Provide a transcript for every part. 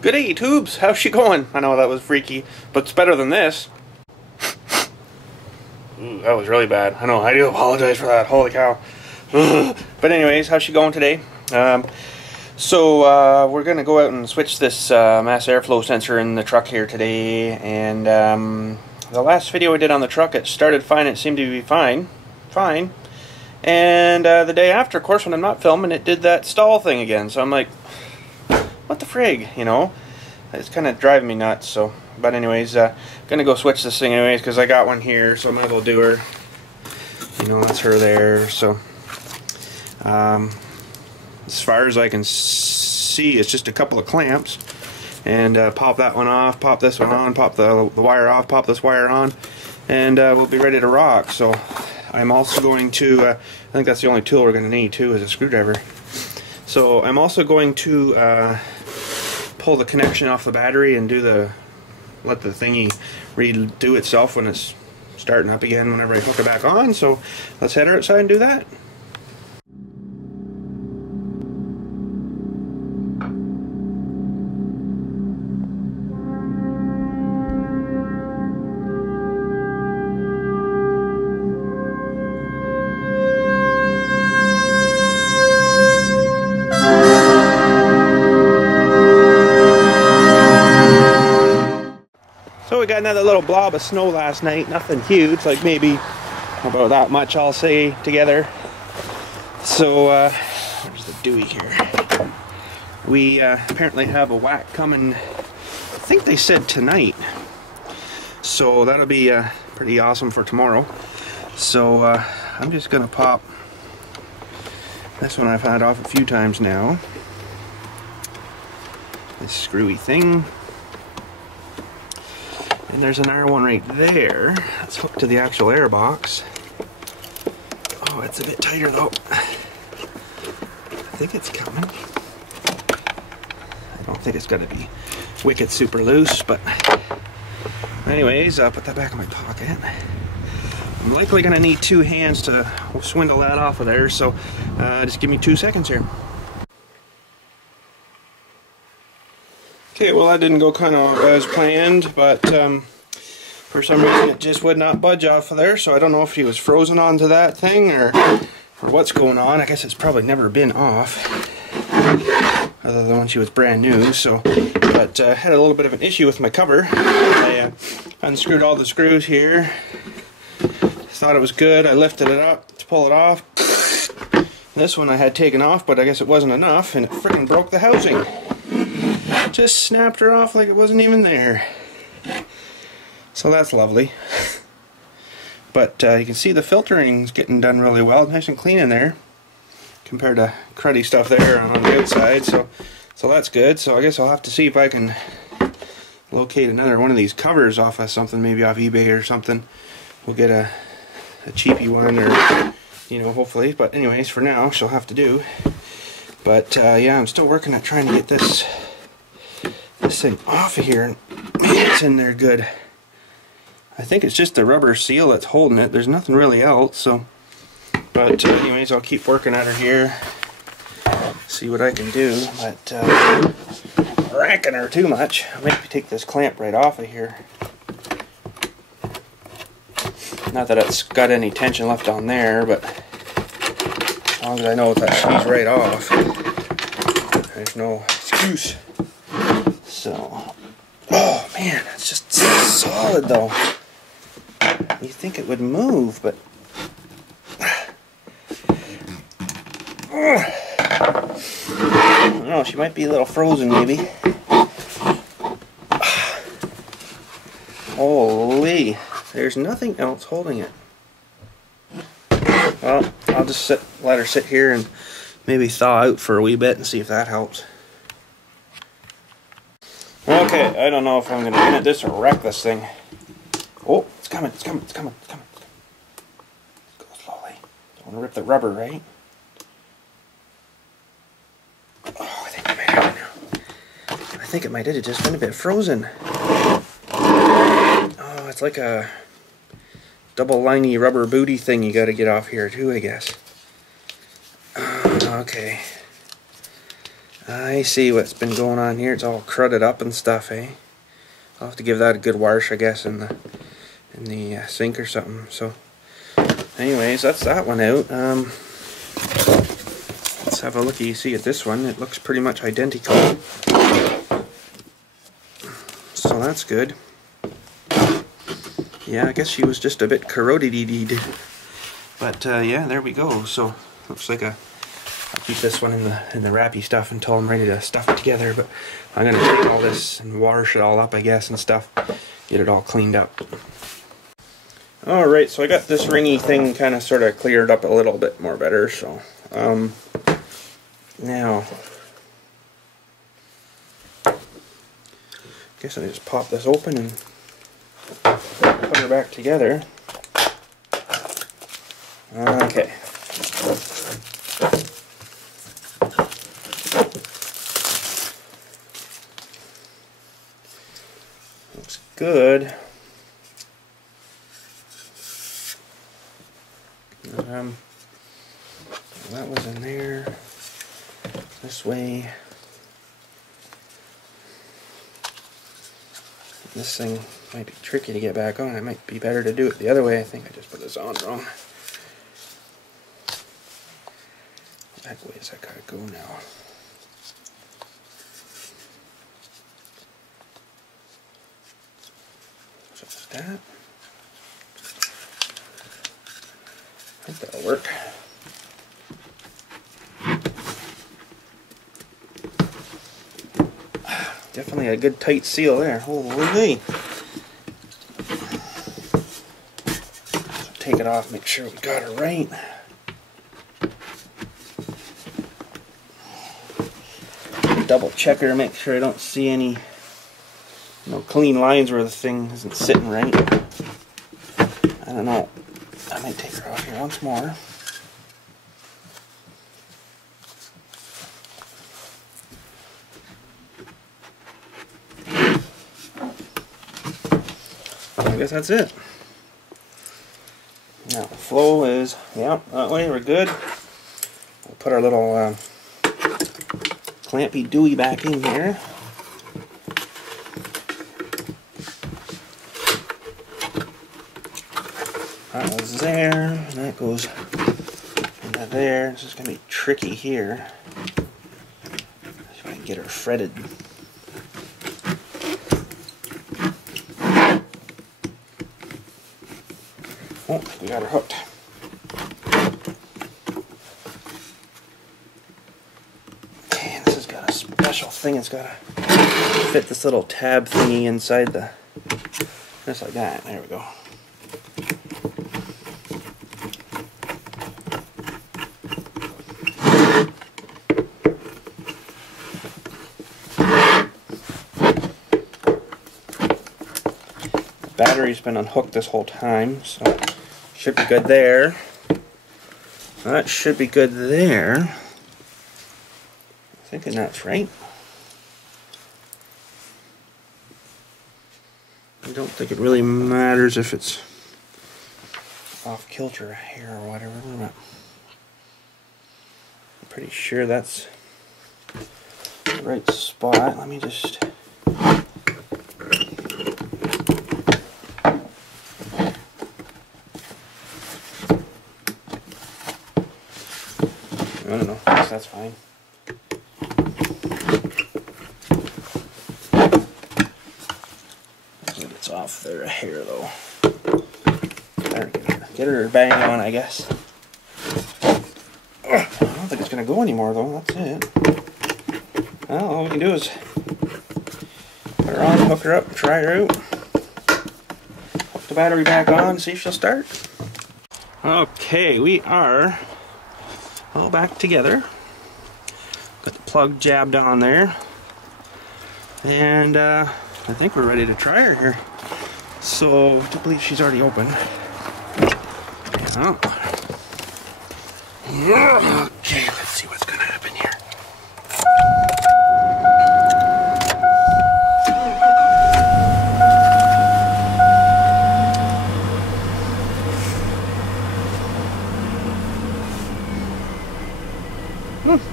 Good day, tubes. How's she going? I know that was freaky, but it's better than this. Ooh, that was really bad. I know. I do apologize for that. Holy cow. Ugh. But anyways, how's she going today? So we're gonna go out and switch this mass airflow sensor in the truck here today. And the last video I did on the truck, it started fine. It seemed to be fine. And the day after, of course, when I'm not filming, it did that stall thing again. So I'm like, what the frig, you know? It's kind of driving me nuts. So, but anyways, gonna go switch this thing anyways because I got one here, so I might as well do her. You know, that's her there. So, as far as I can see, it's just a couple of clamps, and pop that one off, pop this one on, pop the wire off, pop this wire on, and we'll be ready to rock. So, I'm also going to. I think that's the only tool we're going to need too, is a screwdriver. So I'm also going to pull the connection off the battery and let the thingy redo itself when it's starting up again whenever I hook it back on. So let's head outside and do that. So we got another little blob of snow last night, nothing huge, like maybe about that much I'll say together. So where's the Dewey here? We apparently have a whack coming, I think they said tonight. So that'll be pretty awesome for tomorrow. So I'm just gonna pop this one. I've had off a few times now. This screwy thing. And there's another one right there. That's hooked to the actual air box. Oh, it's a bit tighter though. I think it's coming. I don't think it's gonna be wicked super loose, but anyways, I'll put that back in my pocket. I'm likely gonna need two hands to swindle that off of there, so just give me 2 seconds here. Okay, well that didn't go kind of as planned, but for some reason it just would not budge off of there, so I don't know if he was frozen onto that thing or what's going on. I guess it's probably never been off, other than when she was brand new. So, but had a little bit of an issue with my cover. I unscrewed all the screws here, thought it was good. I lifted it up to pull it off. This one I had taken off, but I guess it wasn't enough, and it freaking broke the housing. Just snapped her off like it wasn't even there. So that's lovely. But you can see the filtering's getting done really well, nice and clean in there compared to cruddy stuff there on the outside. So that's good. So I guess I'll have to see if I can locate another one of these covers off of something, maybe off eBay or something. We'll get a cheapy one, or you know, hopefully. But anyways, for now she'll have to do. But yeah, I'm still working at trying to get this thing off of here, and man, it's in there good. I think it's just the rubber seal that's holding it. There's nothing really else. So, but anyways, I'll keep working at her here, see what I can do. But racking her too much. I might take this clamp right off of here. Not that it's got any tension left on there, but as long as I know that she's right off, there's no excuse. So, oh man, it's just so solid though. You think it would move, but I don't know, she might be a little frozen maybe. Holy, there's nothing else holding it. Well, I'll just let her sit here and maybe thaw out for a wee bit and see if that helps. Okay, I don't know if I'm going to unit this or wreck this thing. Oh, it's coming, it's coming, it's coming, it's coming. Go slowly. Don't want to rip the rubber, right? Oh, I think I might have it now. I think it might have just been a bit frozen. Oh, it's like a double liney rubber booty thing you got to get off here too, I guess. Okay. I see what's been going on here. It's all crudded up and stuff, eh? I'll have to give that a good wash, I guess, in the sink or something. So, anyways, that's that one out. Let's have a look. You see at this one, it looks pretty much identical. So that's good. Yeah, I guess she was just a bit corroded-y-deed. But yeah, there we go. So looks like I'll keep this one in the wrappy stuff until I'm ready to stuff it together. But I'm gonna take all this and wash it all up, I guess, and stuff. Get it all cleaned up. Alright, so I got this ringy thing kind of sort of cleared up a little bit more better. So now I guess I just pop this open and put her back together. Okay. Looks good. That was in there. This way. This thing might be tricky to get back on. It might be better to do it the other way. I think I just put this on wrong. That way is that gotta go now. So that's that. I think that'll work. Definitely a good tight seal there. Holy! So take it off, make sure we got it right. Double check her, make sure I don't see any clean lines where the thing isn't sitting right. I don't know. I might take her off here once more. I guess that's it. Now the flow is, yeah, that way we're good. We'll put our little clampy dewey back in here. That was there, and that goes into there. This is going to be tricky here. See if I can get her fretted. Oh, we got her hooked. Okay, and this has got a special thing. It's got to fit this little tab thingy inside the, just like that. There we go. The battery's been unhooked this whole time, so should be good there. That should be good there. I'm thinking that's right. I don't think it really matters if it's off kilter here or whatever. I'm pretty sure that's the right spot. Let me just... I don't know. I guess that's fine. It's off there a hair though. There, get her bang on, I guess. I don't think it's gonna go anymore though. That's it. Well, all we can do is put her on, hook her up, try her out. Hook the battery back on, see if she'll start. Okay, we are all back together. Got the plug jabbed on there, and I think we're ready to try her here. So I do believe she's already open. Oh. Okay, let's see what's gonna happen here.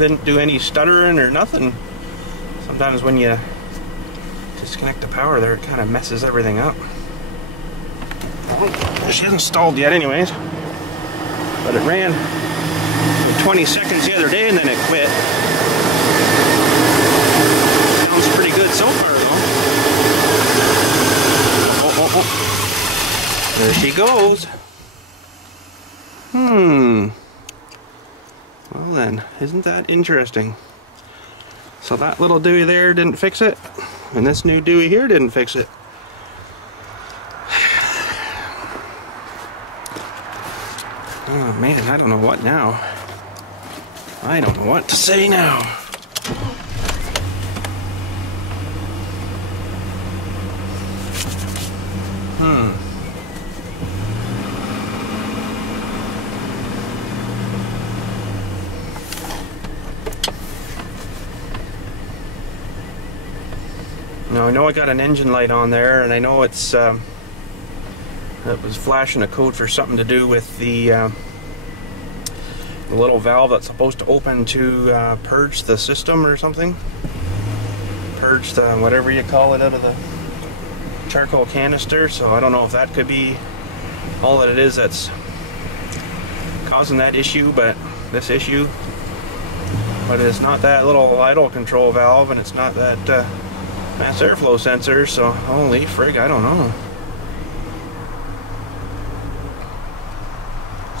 didn't do any stuttering or nothing. Sometimes when you disconnect the power there, it kind of messes everything up. She hasn't stalled yet anyways, but it ran for 20 seconds the other day and then it quit. Sounds pretty good so far though. Oh. There she goes. Well then, isn't that interesting? So that little Dewey there didn't fix it, and this new Dewey here didn't fix it. Oh man, I don't know what now. I don't know what to say now. Now I know I got an engine light on there, and I know it's it was flashing a code for something to do with the little valve that's supposed to open to purge the system or something. Purge the whatever you call it out of the charcoal canister. So I don't know if that could be all that it is that's causing that issue, but this issue. But it's not that little idle control valve, and it's not that mass airflow sensor, so holy frig, I don't know.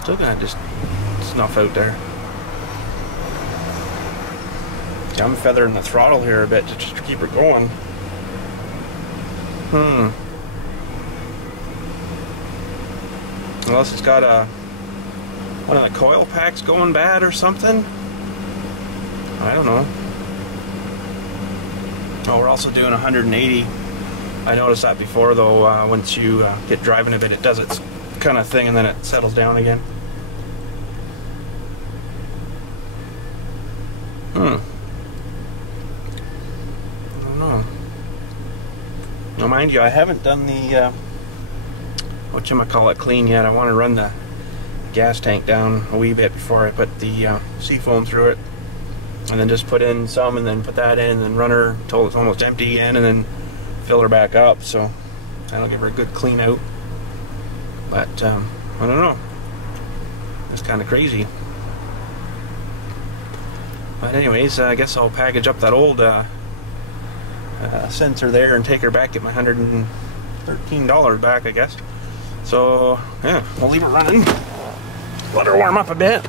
Still got just snuff out there. See, I'm feathering the throttle here a bit to just keep it going. Unless it's got one of the coil packs going bad or something. I don't know. Oh, we're also doing 180. I noticed that before though, once you get driving a bit, it does its kind of thing and then it settles down again. I don't know. Now mind you, I haven't done the whatchamacallit clean yet. I want to run the gas tank down a wee bit before I put the seafoam through it. And then just put in some and then put that in and then run her until it's almost empty again and then fill her back up. So that'll give her a good clean out. But I don't know. It's kind of crazy. But anyways, I guess I'll package up that old sensor there and take her back, get my $113 back, I guess. So yeah, we'll leave her running. Let her warm up a bit.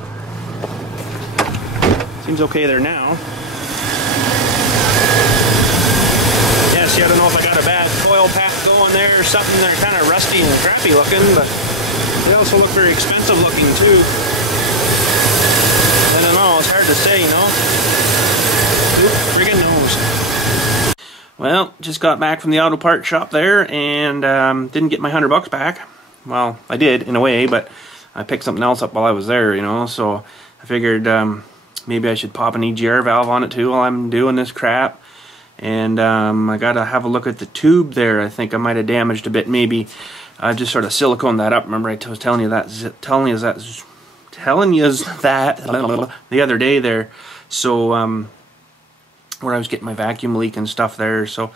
Seems okay there now. Yeah, see, I don't know if I got a bad coil pack going there or something. They're kind of rusty and crappy looking, but they also look very expensive looking too. I don't know, it's hard to say, you know. Who friggin' knows? Well, just got back from the auto parts shop there and didn't get my $100 back. Well, I did in a way, but I picked something else up while I was there, you know, so I figured maybe I should pop an EGR valve on it too while I'm doing this crap. And I gotta have a look at the tube there. I think I might have damaged a bit. Maybe I just sort of siliconed that up. Remember I was telling you that the other day there. So where I was getting my vacuum leak and stuff there. So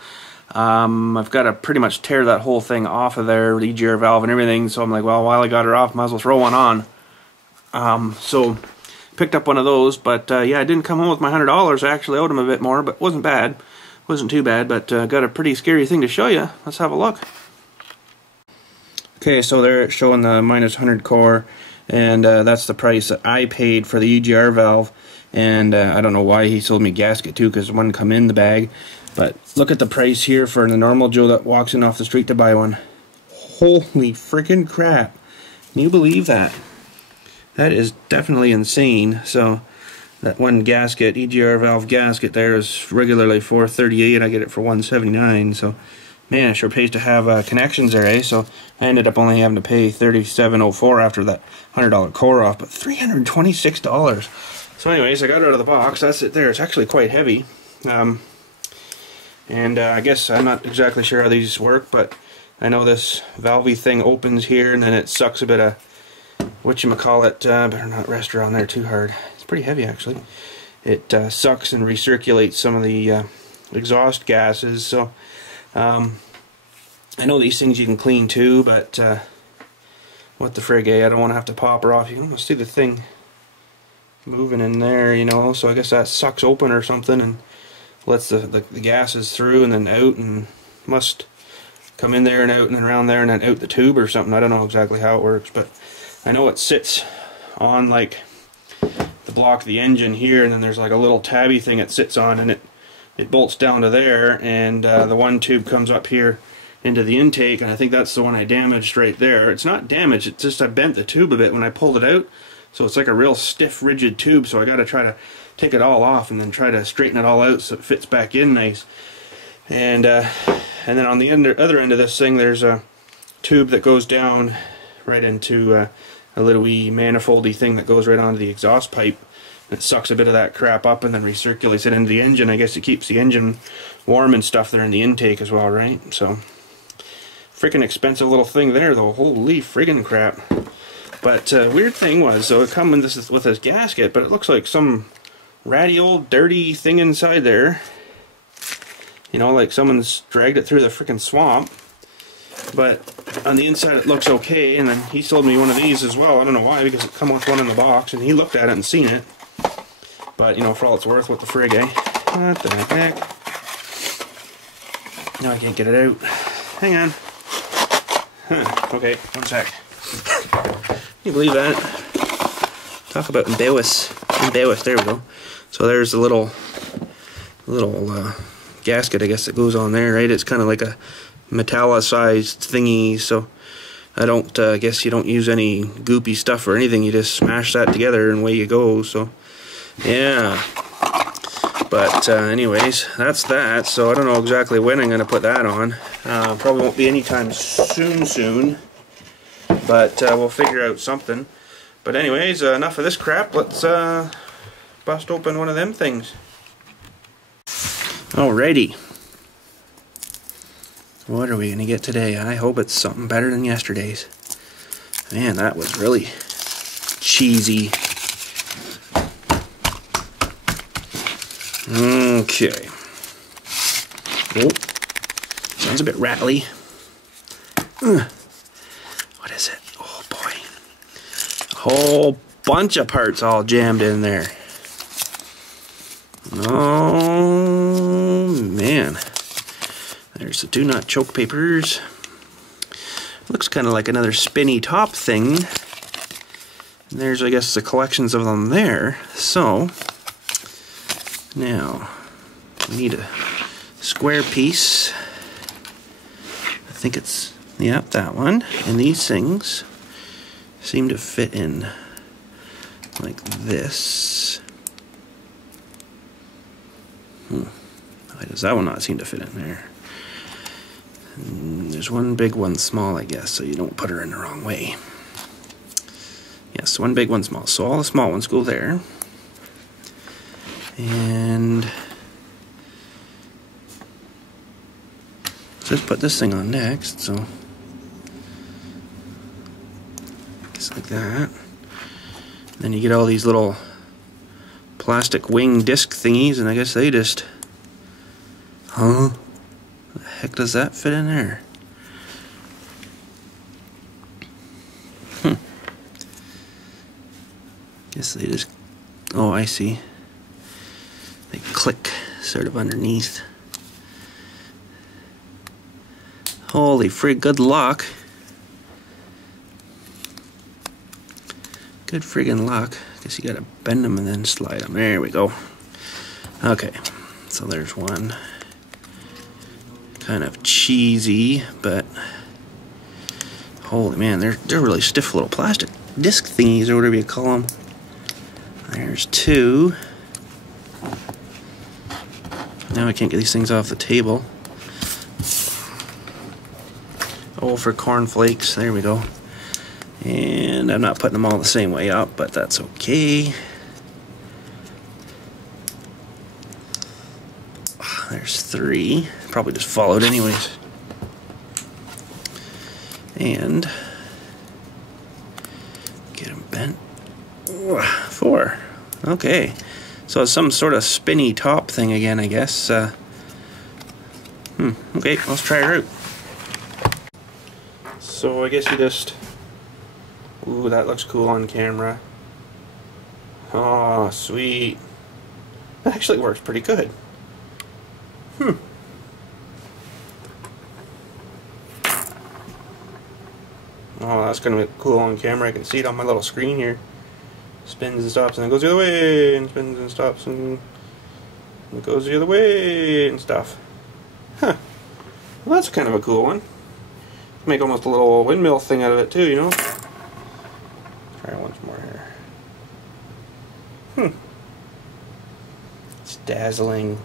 I've got to pretty much tear that whole thing off of there, the EGR valve and everything. So I'm like, well, while I got her off, might as well throw one on. So picked up one of those, but yeah, I didn't come home with my $100. I actually owed him a bit more, but wasn't bad. Wasn't too bad, but got a pretty scary thing to show you. Let's have a look. Okay, so there it's showing the -100 core, and that's the price that I paid for the EGR valve. And I don't know why he sold me a gasket too, because it wouldn't come in the bag. But look at the price here for the normal Joe that walks in off the street to buy one. Holy freaking crap! Can you believe that? That is definitely insane. So that one gasket, EGR valve gasket there, is regularly $438. I get it for $179. So man, it sure pays to have connections there, eh? So I ended up only having to pay $37.04 after that $100 core off, but $326. So anyways, I got it out of the box. That's it there. It's actually quite heavy. And I guess I'm not exactly sure how these work, but I know this valvey thing opens here and then it sucks a bit of whatchamacallit, better not rest her on there too hard. It's pretty heavy actually. it sucks and recirculates some of the exhaust gases. So I know these things you can clean too, but what the frig, I don't want to have to pop her off. You can almost see the thing moving in there, you know, so I guess that sucks open or something and lets the gases through and then out, and must come in there and out and then around there and then out the tube or something. I don't know exactly how it works, but I know it sits on like the block of the engine here, and then there's like a little tabby thing it sits on, and it bolts down to there, and the one tube comes up here into the intake, and I think that's the one I damaged right there. It's not damaged, it's just I bent the tube a bit when I pulled it out, so it's like a real stiff, rigid tube, so I gotta try to take it all off and then try to straighten it all out so it fits back in nice. And then on the other end of this thing, there's a tube that goes down right into a little wee manifoldy thing that goes right onto the exhaust pipe. It sucks a bit of that crap up and then recirculates it into the engine. I guess it keeps the engine warm and stuff there in the intake as well, right? So, freaking expensive little thing there though. Holy friggin' crap. But weird thing was, so it comes with this gasket, but it looks like some ratty old dirty thing inside there. You know, like someone's dragged it through the freaking swamp. But on the inside it looks okay, and then he sold me one of these as well. I don't know why, because it come with one in the box, and he looked at it and seen it. But, you know, for all it's worth, what the frig, eh? What the heck? No, I can't get it out. Hang on. Huh. Okay, one sec. Can you believe that? Talk about embarrass. Embarrass, there we go. So there's the little gasket, I guess, that goes on there, right? It's kind of like a metallicized thingy, so I don't guess you don't use any goopy stuff or anything. You just smash that together and away you go. So yeah, but anyways, that's that. So I don't know exactly when I'm gonna put that on. Probably won't be anytime soon, but we'll figure out something. But anyways, enough of this crap. Let's bust open one of them things. Alrighty. What are we going to get today? I hope it's something better than yesterday's. Man, that was really cheesy. Okay. Oh, sounds a bit rattly. What is it? Oh boy. A whole bunch of parts all jammed in there. Oh man. There's the do not choke papers. Looks kind of like another spinny top thing. And there's, I guess, the collections of them there. So now we need a square piece. I think it's, yep, that one. And these things seem to fit in like this. Why does that one not seem to fit in there? There's one big, one small, I guess, so you don't put her in the wrong way. Yes, one big, one small. So all the small ones go there. And let's just put this thing on next, so just like that. Then you get all these little plastic wing disc thingies, and I guess they just, huh? The heck does that fit in there? Guess they just, oh, I see. They click sort of underneath. Holy frig, good luck. Good friggin' luck. Guess you gotta bend them and then slide them. There we go. Okay, so there's one. Kind of cheesy, but holy man, they're really stiff little plastic disc thingies or whatever you call them. There's two. Now I can't get these things off the table. Oh, for cornflakes. There we go. And I'm not putting them all the same way up, but that's okay. There's three. Probably just followed anyways. And get them bent. Four. Okay. So it's some sort of spinny top thing again, I guess. Okay, let's try her out. So I guess you just... Ooh, that looks cool on camera. Oh, sweet. That actually works pretty good. Oh, that's gonna be cool on camera. I can see it on my little screen here. Spins and stops and then goes the other way, and spins and stops and goes the other way and stuff. Huh. Well, that's kind of a cool one. Make almost a little windmill thing out of it too, you know. Try it once more here. It's dazzling.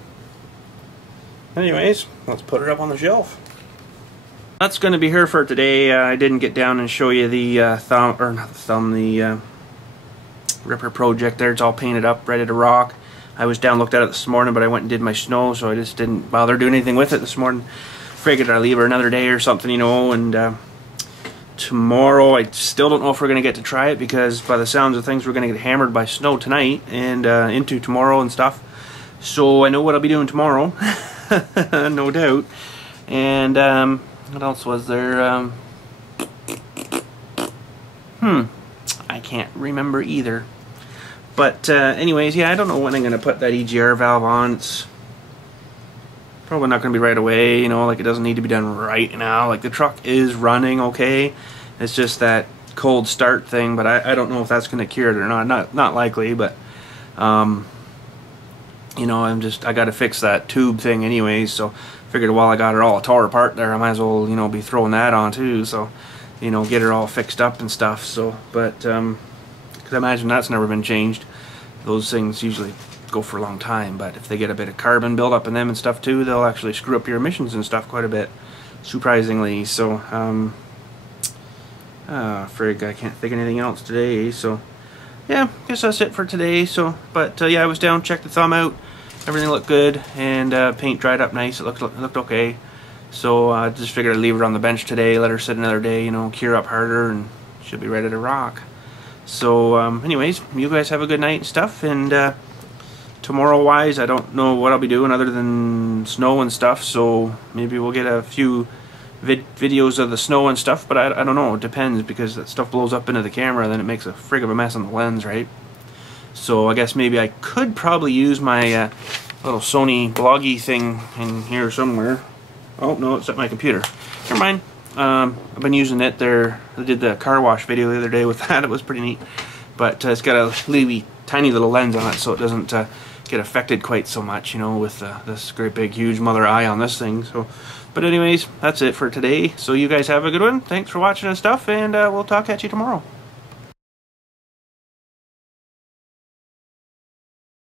Anyways, let's put it up on the shelf. That's going to be her for today. I didn't get down and show you the the Ripper project there. It's all painted up, ready to rock. I was down, looked at it this morning, but I went and did my snow, so I just didn't bother doing anything with it this morning. Figured I'd leave her another day or something, you know, and tomorrow, I still don't know if we're going to get to try it, because by the sounds of things, we're going to get hammered by snow tonight and into tomorrow and stuff. So I know what I'll be doing tomorrow, no doubt. And what else was there? I can't remember either. But anyways, yeah, I don't know when I'm going to put that EGR valve on. It's probably not going to be right away, you know, like it doesn't need to be done right now. Like the truck is running okay. It's just that cold start thing, but I don't know if that's going to cure it or not. Not likely, but you know, I got to fix that tube thing anyways, so figured while I got it all tore apart there, I might as well, you know, be throwing that on too, so, you know, get her all fixed up and stuff. So, but because I imagine that's never been changed. Those things usually go for a long time, but if they get a bit of carbon buildup in them and stuff too, they'll actually screw up your emissions and stuff quite a bit, surprisingly. So frig, I can't think of anything else today. So yeah, guess that's it for today. So, but yeah, I was down, checked the thumb out, everything looked good, and paint dried up nice. It looked okay. So I just figured I'd leave her on the bench today, let her sit another day, you know, cure up harder, and she'll be ready to rock. So anyways, you guys have a good night and stuff, and tomorrow wise, I don't know what I'll be doing other than snow and stuff, so maybe we'll get a few videos of the snow and stuff, but I don't know, it depends, because that stuff blows up into the camera, then it makes a frig of a mess on the lens, right? So I guess maybe I could probably use my little Sony bloggy thing in here somewhere. Oh no, it's at my computer. Never mind. I've been using it there. I did the car wash video the other day with that. It was pretty neat. But it's got a tiny little lens on it, so it doesn't get affected quite so much, you know, with this great big huge mother eye on this thing. So, but anyways, that's it for today. So you guys have a good one. Thanks for watching and stuff, and we'll talk at you tomorrow.